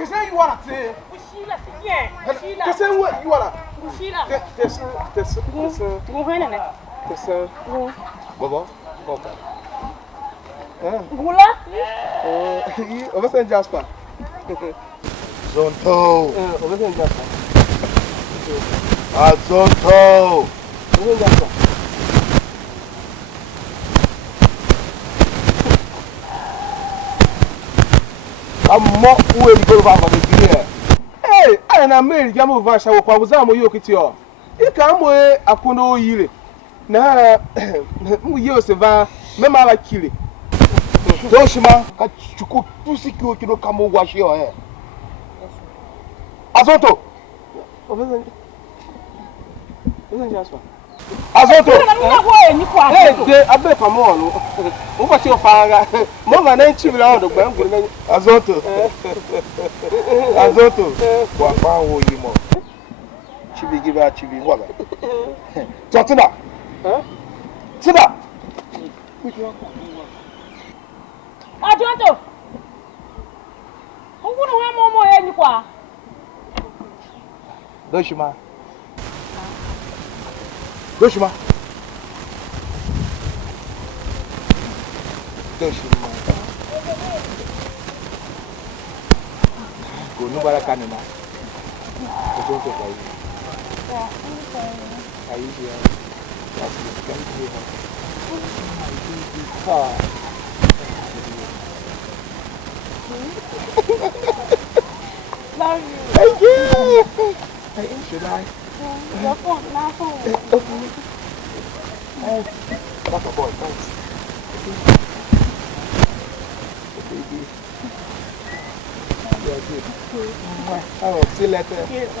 Qu'est-ce que you want to say? Sheila, Sheila. Qu'est-ce que you want to? Sheila. Qu'est-ce que Go hana na. Baba. Baba. Gula? Over Jasper. Zonto. Over Jasper. Zonto. Over Jasper. I'm more way to go back on the gear. Hey, I am married. I'm over. I was on my yoke. You come away. I couldn't know you. Now, we use a van. Mema kill. Doshima, you could secure to come over wash your hair. Azoto. Azoto. Hey, I bet I'm on. What's your father? Mama, then she will out of the bank. Azoto. Azoto. What found you more? She be give her chibi. What? Totina. Tina. Ajoto. Unguna wa momo yeni kwa. Doshima. Doshima. Doshima. Go no bara kanina. Ajoto kai. Kai dia. That's the kind of Love you. Thank you. Should I? Your phone, my phone. That's a boy, thanks. Baby. Yeah, good. I will see you later. Yes, I